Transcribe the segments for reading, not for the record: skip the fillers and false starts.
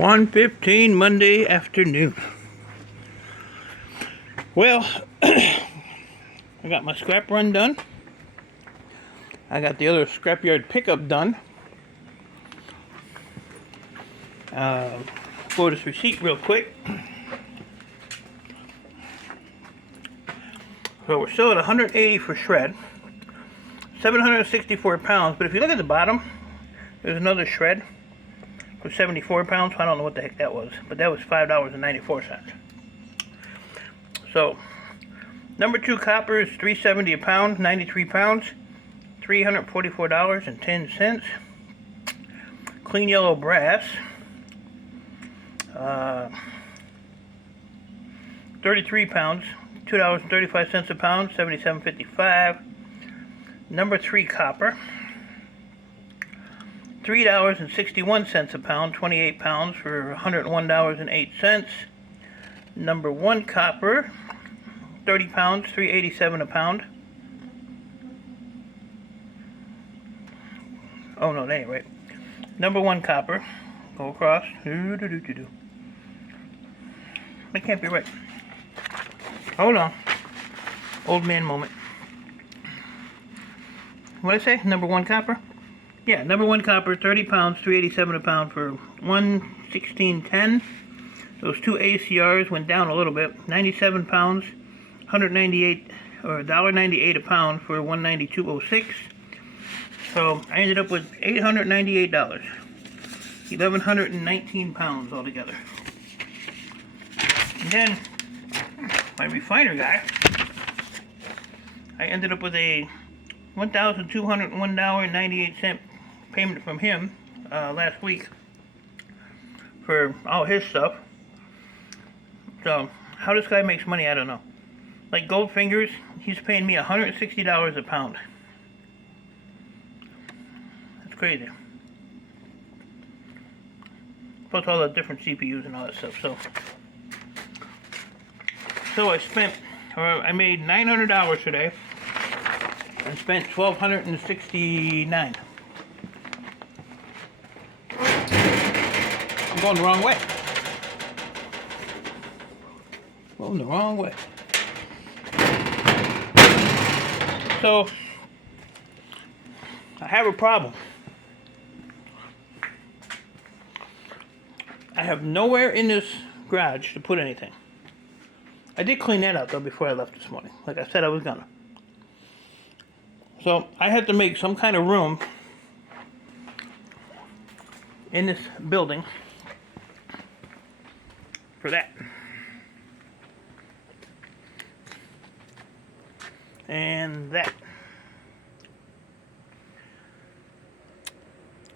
1:15 Monday afternoon. Well, I got my scrap run done. I got the other scrapyard pickup done. Go this receipt real quick. So we're still at 180 for shred. 764 pounds, but if you look at the bottom, there's another shred for 74 pounds. I don't know what the heck that was, but that was $5.94. So, number 2 copper is $3.70 a pound, 93 pounds, $344.10. Clean yellow brass, 33 pounds, $2.35 a pound, $77.55. Number 3 copper, $3.61 a pound, 28 pounds for $101.08. Number 1 copper, 30 pounds, $3.87 a pound. Oh no, that ain't right. Number 1 copper, go across. That can't be right. Hold on. Old man moment. What did I say? Number 1 copper? Yeah, number 1 copper, 30 pounds, $3.87 a pound for $116.10. Those 2 ACRs went down a little bit. 97 pounds, $198 or $1.98 a pound for $192.06. So I ended up with $898. 1,119 pounds altogether. And then my refiner guy, I ended up with a $1,201.98 payment from him last week for all his stuff. So how this guy makes money, I don't know. Like Goldfingers, he's paying me $160 a pound. That's crazy. Plus all the different CPUs and all that stuff. So I made $900 today and spent $1,269. I'm going the wrong way. Going the wrong way. So I have a problem. I have nowhere in this garage to put anything. I did clean that out though before I left this morning, like I said I was gonna. So I had to make some kind of room in this building for that. And that.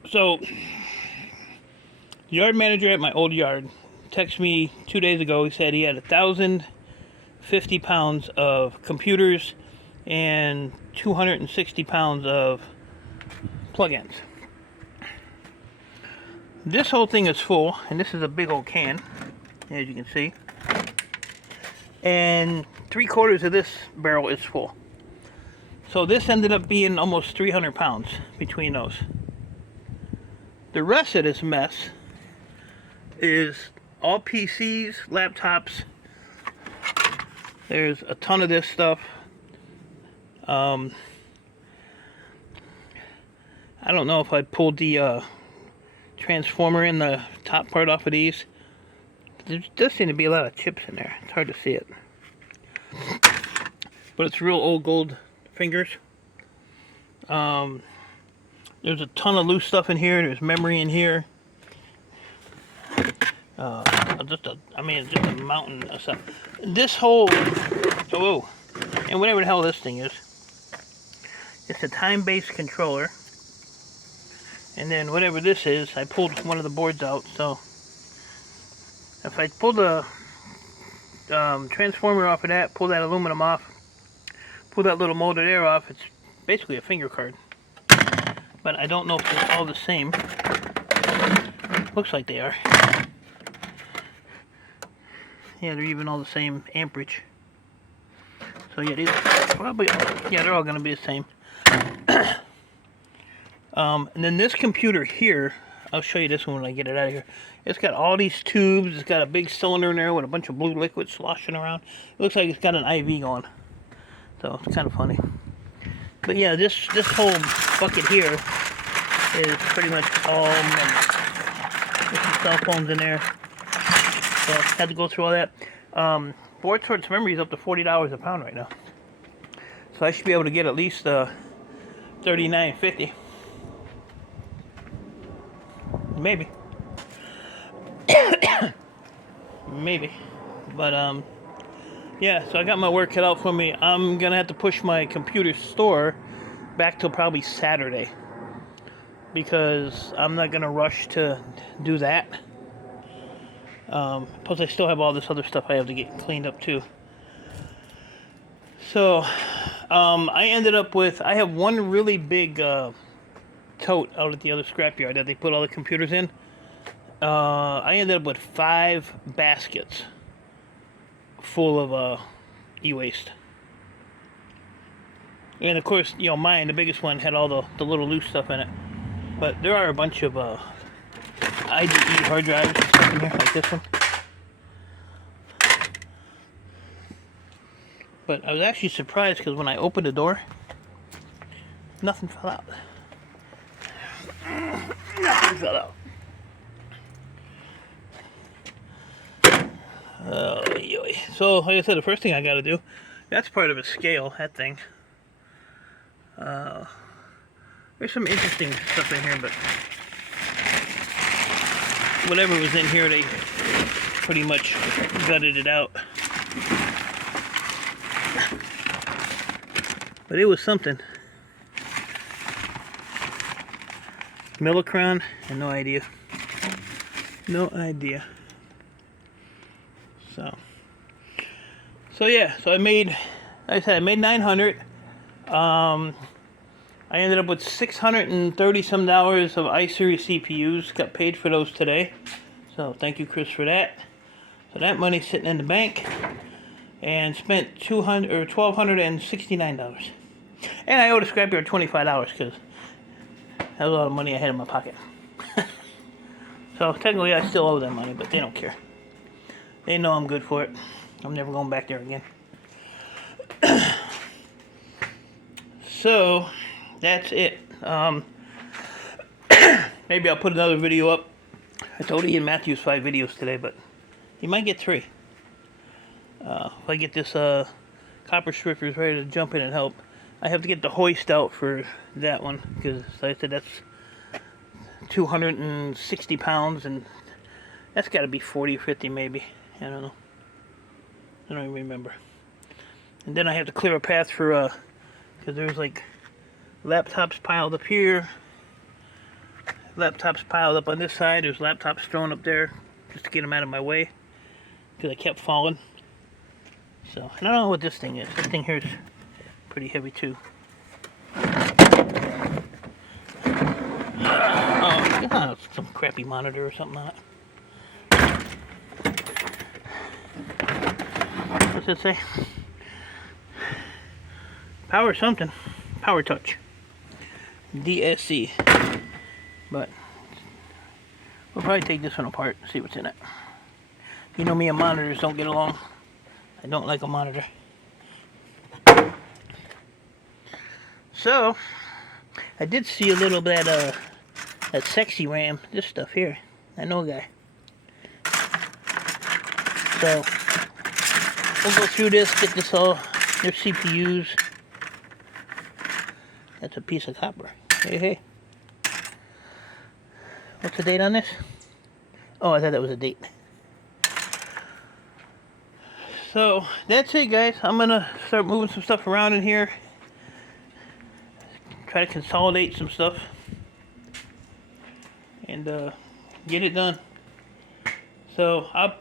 So, the yard manager at my old yard texted me 2 days ago. He said he had 1,050 pounds of computers and 260 pounds of plug-ins. This whole thing is full, and this is a big old can, as you can see. And 3/4 of this barrel is full. So this ended up being almost 300 pounds between those. The rest of this mess is all PCs, laptops. There's a ton of this stuff. I don't know if I pulled the transformer in the top part off of these. There does seem to be a lot of chips in there. It's hard to see it. But it's real old gold fingers. There's a ton of loose stuff in here. There's memory in here. Just a mountain of stuff. This whole, and whatever the hell this thing is, it's a time-based controller. And then whatever this is, I pulled one of the boards out. So if I pull the transformer off of that, pull that aluminum off, pull that little molded air off, it's basically a finger card. But I don't know if they're all the same. Looks like they are. Yeah, they're even all the same amperage. So yeah, these are probably, yeah, they're all going to be the same. And then this computer here, I'll show you this one when I get it out of here. It's got all these tubes. It's got a big cylinder in there with a bunch of blue liquid sloshing around. It looks like it's got an IV going. So it's kind of funny. But yeah, this whole bucket here is pretty much all money. There's some cell phones in there. So I had to go through all that. Board Sorts Memory is up to $40 a pound right now. So I should be able to get at least $39.50. Maybe. Maybe. But yeah, so I got my work cut out for me. I'm gonna have to push my computer store back till probably Saturday, because I'm not gonna rush to do that. Plus I still have all this other stuff I have to get cleaned up too. So I ended up with, I have one really big tote out at the other scrapyard that they put all the computers in. I ended up with 5 baskets full of e-waste. And of course, you know, mine, the biggest one, had all the little loose stuff in it. But there are a bunch of IDE hard drives and stuff in here, like this one. But I was actually surprised because when I opened the door, nothing fell out. Nothing fell out. So, like I said, the first thing I got to do, that's part of a scale, that thing. There's some interesting stuff in here, but whatever was in here, they pretty much gutted it out. But it was something. Millicron, I have no idea. No idea. So yeah, so I made, like I said, I made 900. I ended up with $630 some of iSeries CPUs. Got paid for those today. So thank you, Chris, for that. So that money's sitting in the bank. And spent $1,269. And I owed a scrapyard $25 because that was all the money I had in my pocket. So technically I still owe them money, but they don't care. They know I'm good for it. I'm never going back there again. So that's it. Maybe I'll put another video up. I told Ian Matthews 5 videos today, but he might get 3. If I get this copper strippers ready to jump in and help. I have to get the hoist out for that one, because like I said, that's 260 pounds, and that's got to be 40 or 50 maybe. I don't know. I don't even remember. And then I have to clear a path for, because there's like laptops piled up here, laptops piled up on this side, there's laptops thrown up there, just to get them out of my way, because I kept falling. So, I don't know what this thing is. This thing here is pretty heavy too. Oh, some crappy monitor or something on it. What's it say? Power something. Power Touch. DSC. But we'll probably take this one apart and see what's in it. You know me and monitors don't get along. I don't like a monitor. So, I did see a little bit of that Sexy RAM, this stuff here. I know a guy. So, we'll go through this, get this all, their CPUs. That's a piece of copper. Hey, hey. What's the date on this? Oh, I thought that was a date. So, that's it, guys. I'm gonna start moving some stuff around in here. Try to consolidate some stuff. And get it done. So, I'll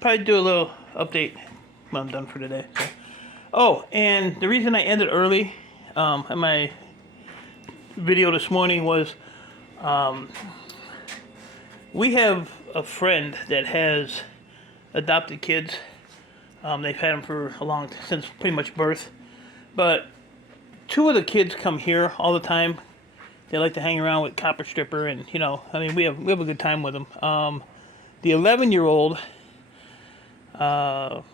probably do a little update when I'm done for today. So. Oh, and the reason I ended early in my video this morning was we have a friend that has adopted kids. They've had them for a long time, since pretty much birth. But 2 of the kids come here all the time they like to hang around with Copper Stripper, and you know, I mean, we have a good time with them. The 11-year-old Copper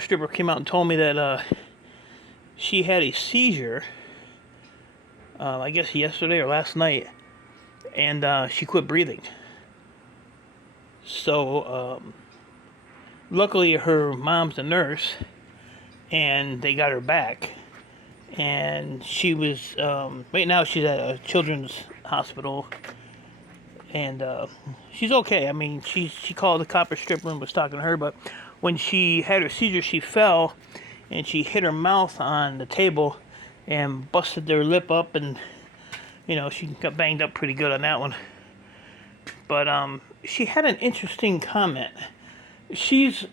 Stripper came out and told me that she had a seizure. I guess yesterday or last night, and she quit breathing. So luckily, her mom's a nurse, and they got her back. And she was right now she's at a children's hospital, and she's okay. I mean, she called the Copper Stripper and was talking to her, but when she had her seizure, she fell and she hit her mouth on the table and busted their lip up, and you know, she got banged up pretty good on that one. But she had an interesting comment. She's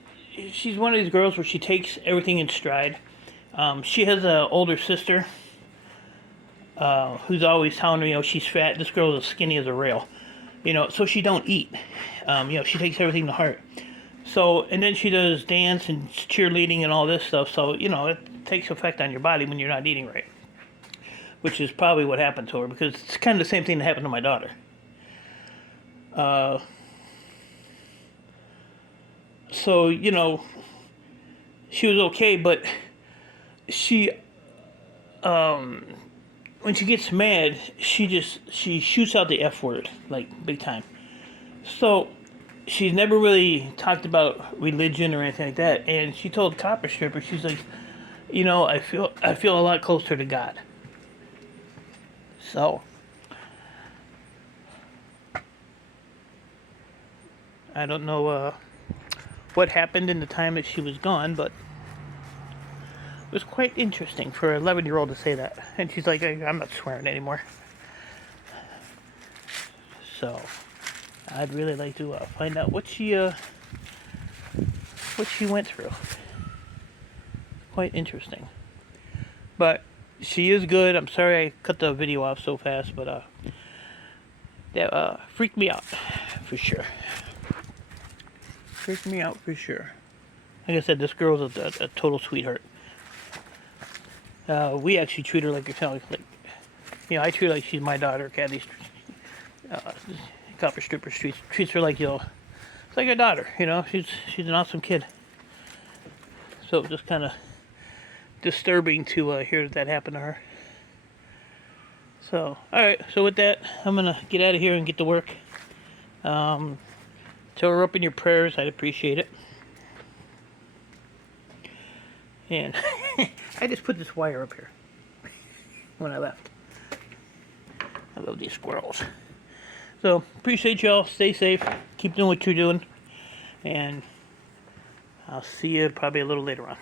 one of these girls where she takes everything in stride. She has an older sister who's always telling her, you know, she's fat. This girl is as skinny as a rail, you know, so she don't eat. You know, she takes everything to heart. So, and then she does dance and cheerleading and all this stuff. So, you know, it takes effect on your body when you're not eating right, which is probably what happened to her, because it's kind of the same thing that happened to my daughter. So, you know, she was okay, but she, when she gets mad, she shoots out the F word, like, big time. So, she's never really talked about religion or anything like that, and she told Copper Stripper, she's like, you know, I feel a lot closer to God. So, I don't know what happened in the time that she was gone, but it was quite interesting for an 11-year-old to say that. And she's like, I'm not swearing anymore. So, I'd really like to find out what she went through. Quite interesting. But she is good. I'm sorry I cut the video off so fast, but that freaked me out for sure. Freaked me out for sure. Like I said, this girl's a total sweetheart. We actually treat her like like, you know, I treat her like she's my daughter. Kathy, Copper Stripper treats her like, you know, it's like a daughter. You know, she's an awesome kid. So just kind of disturbing to hear that happened to her. So, all right. So with that, I'm gonna get out of here and get to work. Tell her up in your prayers. I'd appreciate it. And I just put this wire up here when I left. I love these squirrels. So, appreciate y'all. Stay safe. Keep doing what you're doing. And I'll see you probably a little later on.